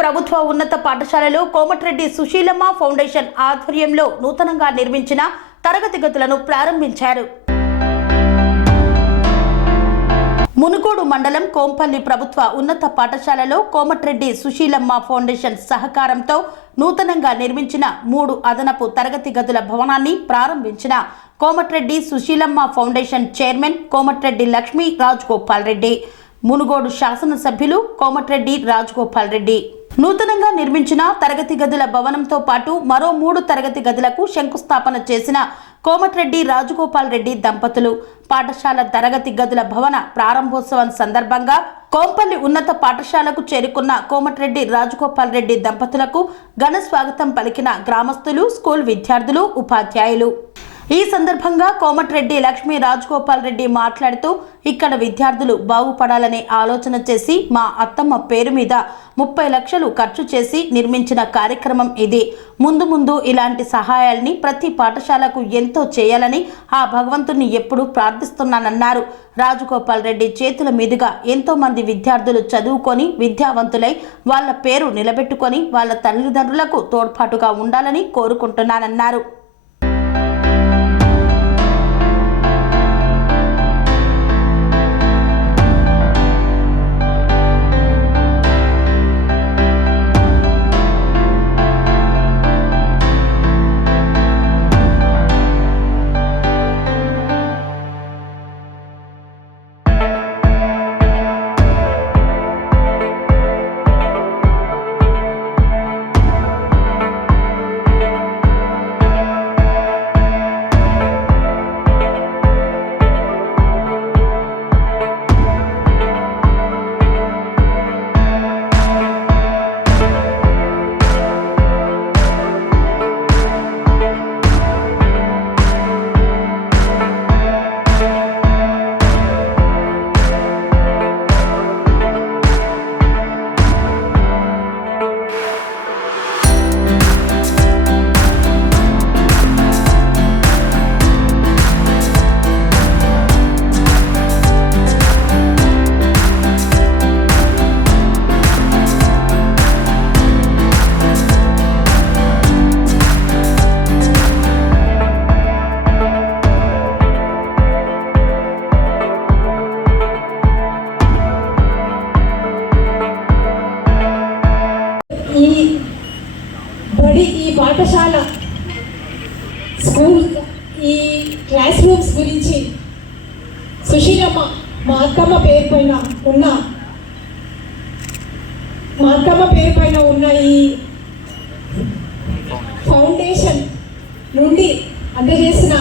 ప్రభుత్వ ఉన్నత పాఠశాలలో కోమటిరెడ్డి సుశీలమ్మ ఫౌండేషన్ ఆధ్వర్యంలో నూతనంగా నిర్మించిన తరగతి గదులను ప్రారంభించారు. మునుగోడు మండలం కోంపల్లి ప్రభుత్వ ఉన్నత పాఠశాలలో కోమటిరెడ్డి సుశీలమ్మ ఫౌండేషన్ సహకారంతో నూతనంగా నిర్మించిన 3 అదనపు తరగతి గదుల భవనాన్ని ప్రారంభించిన కోమటిరెడ్డి సుశీలమ్మ ఫౌండేషన్ చైర్మన్ కోమటిరెడ్డి లక్ష్మీ రాజగోపాల్ రెడ్డి, మునుగోడు శాసనసభ్యులు కోమటిరెడ్డి రాజగోపాల్ రెడ్డి. నూతనంగా నిర్మించిన తరగతి గదుల భవనంతో పాటు మరో 3 తరగతి గదులకు శంకుస్థాపన చేసిన కోమటిరెడ్డి రాజగోపాల్ రెడ్డి దంపతులు పాఠశాల తరగతి గదుల భవన ప్రారంభోత్సవం సందర్భంగా కోంపల్లి ఉన్నత పాఠశాలకు చేరుకున్న కోమటిరెడ్డి రాజగోపాల్ రెడ్డి దంపతులకు ఘన స్వాగతం పలికిన గ్రామస్తులు, స్కూల్ విద్యార్థులు, ఉపాధ్యాయులు. ఈ సందర్భంగా కోమటిరెడ్డి లక్ష్మీ రాజగోపాల్ రెడ్డి మాట్లాడుతూ, ఇక్కడ విద్యార్థులు బాగుపడాలనే ఆలోచన చేసి మా అత్తమ్మ పేరు మీద 30 లక్షలు ఖర్చు చేసి నిర్మించిన కార్యక్రమం ఇది. ముందు ఇలాంటి సహాయాల్ని ప్రతి పాఠశాలకు ఎంతో చేయాలని ఆ భగవంతుని ఎప్పుడూ ప్రార్థిస్తున్నానన్నారు. రాజగోపాల్ రెడ్డి చేతుల మీదుగా ఎంతో మంది విద్యార్థులు చదువుకొని విద్యావంతులై వాళ్ళ పేరు నిలబెట్టుకొని వాళ్ళ తల్లిదండ్రులకు తోడ్పాటుగా ఉండాలని కోరుకుంటున్నానన్నారు. ఈ పాఠశాల స్కూల్ ఈ క్లాస్ రూమ్స్ గురించి సుశీలమ్మ మా అత్తమ్మ పేరు పైన ఉన్న ఈ ఫౌండేషన్ నుండి అందజేసిన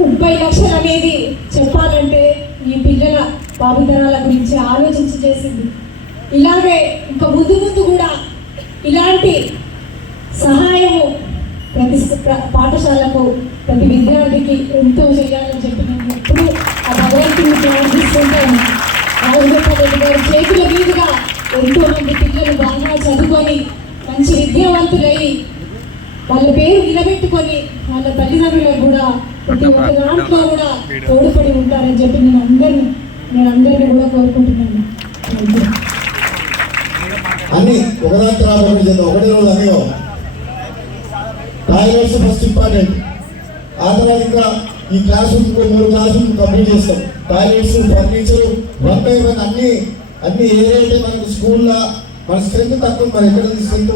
30 లక్షలు అనేది చెప్పాలంటే ఈ పిల్లల భావితరాల గురించి ఆలోచించి చేసింది. ఇలాగే ఇంకా ముందు కూడా ఇలాంటి సహాయము ప్రతి పాఠశాలకు ప్రతి విద్యార్థికి ఎంతో చేయాలని చెప్పి నేను ఎప్పుడు ఆ భగవంతుని ప్రార్థిస్తుంటాను. రాజగోపాల్ రెడ్డి గారి చేతుల మీదుగా ఎంతో మంది పిల్లలు బాగా చదువుకొని మంచి విద్యావంతులై వాళ్ళ పేరు నిలబెట్టుకొని వాళ్ళ తల్లిదండ్రులకు కూడా ప్రతి ఒక్క దాంట్లో కూడా తోడ్పడి ఉంటారని చెప్పి నేను అందరినీ కూడా కోరుకుంటున్నాను. అన్ని ఒకదాని తర్వాత ఒకటి రోజు అన్నీ టాయిలెట్స్ ఫస్ట్ ఇంపార్టెంట్. ఆ తర్వాత ఇంకా ఈ class room 3 class room complete చేస్తాం. టాయిలెట్స్, ఫర్నిచర్ 1 by 1 అన్ని ఏదైతే మనకు స్కూల్లో మన స్ట్రెంత్ తక్కువ, మరి ఎక్కడ స్ట్రెంత్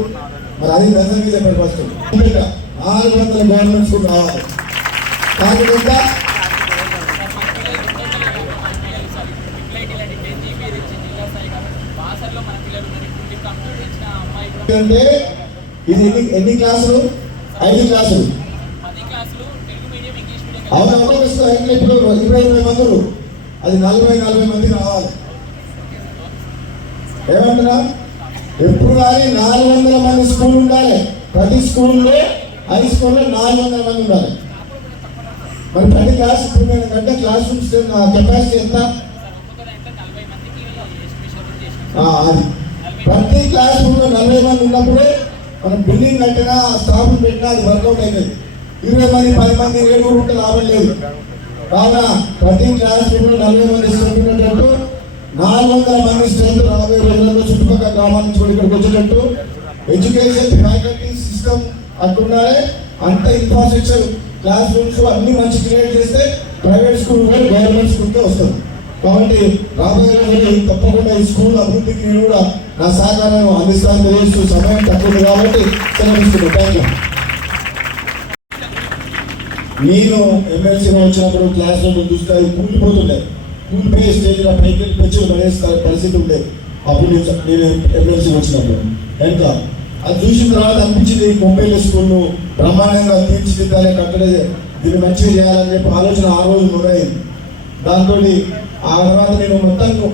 మరి అది దశకి చెప్పండి. ఫస్ట్ 400 గవర్నమెంట్ స్కూల్ రావాలి. కాకుండా అంటే ఇది ఎన్ని క్లాసులు? 5 క్లాసులు. అవును, ఇప్పుడు 20 మంది, అది 40 మంది రావాలి. ఏమంటారా? ఎప్పుడు కానీ 400 మంది స్కూల్ ఉండాలి. ప్రతి స్కూల్లో హై స్కూల్లో 400 మంది ఉండాలి. మరి ప్రతి క్లాస్ కంటే క్లాస్ రూమ్స్ కెపాసిటీ ఎంత? అది ప్రతి క్లాస్ రూమ్లో 40 మంది ఉన్నప్పుడు మనం బిల్డింగ్ కట్టినా స్టాఫ్ పెట్టినా అది వర్కౌట్ అవుతుంది. 20 మంది 10 మంది 7 ఉంటే లాభం లేదు. కావున ప్రతి క్లాస్ రూమ్లో 40 మంది స్ట్రెంత్ ఉన్నట్టు 400 మంది స్ట్రెంత్ రాబోయే రోజుల్లో గ్రామాల నుంచి కూడా ఇక్కడికి వచ్చేటట్టు ఎడ్యుకేషన్ ఫ్యాకల్టీ సిస్టమ్ అంటున్నారే అంత ఇన్ఫ్రాస్ట్రక్చర్ క్లాస్ రూమ్స్ అన్ని మంచి క్రియేట్ చేస్తే ప్రైవేట్ స్కూల్ కూడా గవర్నమెంట్ స్కూల్కే వస్తుంది. కాబట్టి రాబోయే రోజుల్లో తప్పకుండా ఈ స్కూల్ అభివృద్ధికి నేను కూడా నా సహకారం అందిస్తాను తెలియజేస్తూ సమయం తక్కువ కాబట్టి సెలవిస్తున్నాను. Thank you. నేను ఎమ్మెల్సీగా వచ్చినప్పుడు క్లాస్ రూమ్ చూస్తే కూలిపోతుండే, కూలిపోయే స్టేజ్లో పైకి పెంచులు పడేస్తా పరిస్థితి ఉండే. అప్పుడు నేను ఎమ్మెల్సీ వచ్చినప్పుడు ఎంత అది చూసిన తర్వాత అనిపించింది కొంపేళ్ళ స్కూల్ను బ్రహ్మాండంగా తీర్చిదిద్దాలి, కట్టడే దీన్ని మంచిగా చేయాలని చెప్పి ఆలోచన ఆ రోజు మొదలైంది. దాంతో ఆ తర్వాత నేను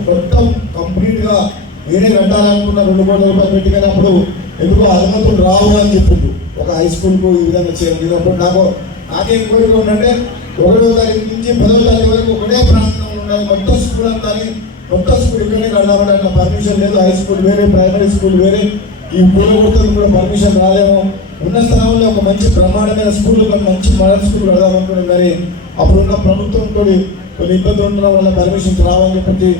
మొత్తం కంప్లీట్గా నేనే కట్టాలనుకున్న 2 కోట్ల రూపాయలు పెట్టుకున్నప్పుడు ఎందుకో అనుమతులు రావు అని చెప్పిండు ఒక హై స్కూల్కు ఈ విధంగా చేయాలి. అప్పుడు నాకేం కోరిక ఉందంటే 1వ తారీఖు నుంచి 10వ తారీఖు వరకు ఒకటే ప్రాంతంలో ఉండాలి, మొత్తం స్కూల్ అంతా మొత్తం స్కూల్ ఇక్కడనే కడదామంటే అట్లా పర్మిషన్ లేదు. హై స్కూల్ వేరే, ప్రైమరీ స్కూల్ వేరే, ఈ పూలగుర్తలు కూడా పర్మిషన్ రాలేమో. ఉన్న స్థలంలో ఒక మంచి బ్రహ్మాండమైన స్కూల్, ఒక మంచి మోడల్ స్కూల్ కడదామనుకున్నాం. కానీ అప్పుడున్న ప్రభుత్వంతో కొన్ని ఇబ్బందులు ఉండడం వల్ల పర్మిషన్ రావని చెప్పి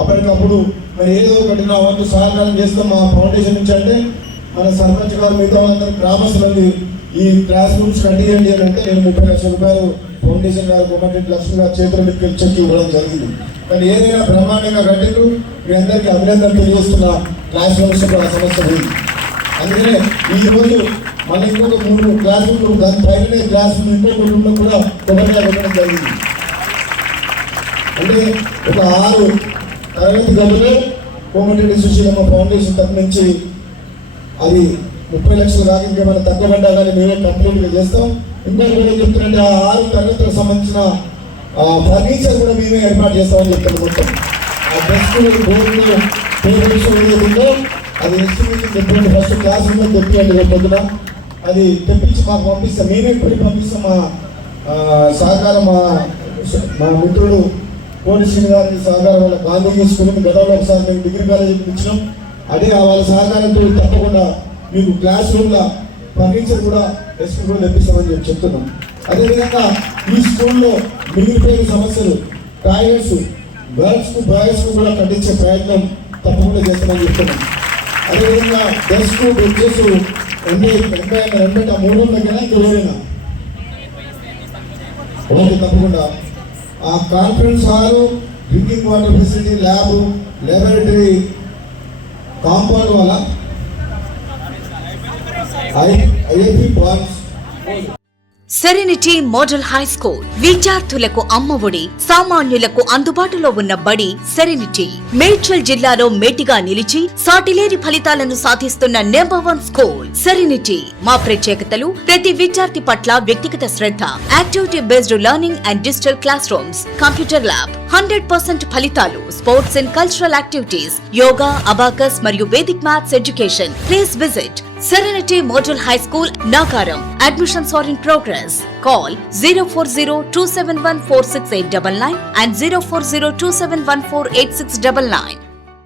అప్పటికప్పుడు మరి ఏదో ఒకటి నా వంతు సహకారం చేస్తాం మా ఫౌండేషన్ నుంచి. అంటే మన సర్పంచ్ గారు మిగతా వాళ్ళందరూ గ్రామస్తులంది ఈ క్లాస్ రూమ్స్ కంటిన్యూ అంటే నేను 30 లక్షల రూపాయలు ఫౌండేషన్ గారు 1 లక్షల చేతుల చెక్ ఇవ్వడం జరిగింది. కానీ ఏదైనా బ్రహ్మాండంగా కట్టిండు. మీ అందరికీ అభినందన తెలియజేస్తున్న క్లాస్ రూమ్స్ కూడా సమస్య ఉంది. అందుకనే ఈ రోజు మన ఇంకొక 3 క్లాస్ రూమ్లు, దాని పైననే క్లాస్ రూమ్ ఇంకొక రూమ్లో కూడా కొబ్బరిగా పెట్టడం జరిగింది. అంటే ఒక 6 తరగతి గదులు కోమటిరెడ్డి సుశీలమ్మ ఫౌండేషన్ తరఫు నుంచి అది 30 లక్షలు కాక ఇంకేమైనా తక్కువ పడ్డా కానీ మేమే కంప్లీట్గా చేస్తాం. ఇంకొకటి ఏం చెప్తున్నట్టే ఆ 6 తరగతులకు సంబంధించిన ఫర్నిచర్ కూడా మేమే ఏర్పాటు చేస్తామని చెప్తాను. మొత్తం ఆ డెస్క్లు, బోర్డులు, టేబుల్స్ ఏదైతుందో అది ఎస్టిమేషన్ చెప్పండి, ఫస్ట్ క్లాస్ రూమ్లో తెప్పియండి. పొద్దున అది తెప్పించి మాకు పంపిస్తాం. మేమే ఇప్పటికి పంపిస్తాం. మా సహకారం మా మిత్రుడు పోలీసు గారి సహకారం వల్ల గాంధీ స్కూల్ గతంలో ఒకసారి మేము డిగ్రీ కాలేజీకి ఇచ్చినాం. అదే వాళ్ళ సహకారంతో తప్పకుండా మీకు క్లాస్ రూమ్లో ఫర్నిచర్ కూడా డెస్క్ కూడా తెప్పిస్తామని చెప్తున్నాం. అదేవిధంగా ఈ స్కూల్లో మిగిలిపోయిన సమస్యలు, టాయిలెట్స్ గర్ల్స్కు బాయ్స్కు కూడా కట్టించే ప్రయత్నం తప్పకుండా చేస్తామని చెప్తున్నాం. అదేవిధంగా డెస్క్, బెంచెస్ 3 దగ్గర ఇంకా వేరేనా ఓకే తప్పకుండా. ఆ conference hall, drinking water facility, lab, laboratory, compound వల్ల IIP parks. Serenity model high school విద్యార్థులకు అమ్మఒడి, సామాన్యులకు అందుబాటులో ఉన్న బడి సెరెనిటీ. మేడ్చల్ జిల్లాలో మేటిగా నిలిచి సాటిలేని ఫలితాలను సాధిస్తున్న నంబర్ 1 స్కూల్ సెరెనిటీ. మా ప్రత్యేకతలు ప్రతి విద్యార్థి పట్ల వ్యక్తిగత శ్రద్ధ, activity based learning and digital class rooms, computer lab, 100% ఫలితాలు, sports and cultural activities, yoga, abacus మరియు vedic maths education. Please visit Serenity Model High School, Nagaram. Admissions are in progress. Call 040-271-46899 and 040-271-48699.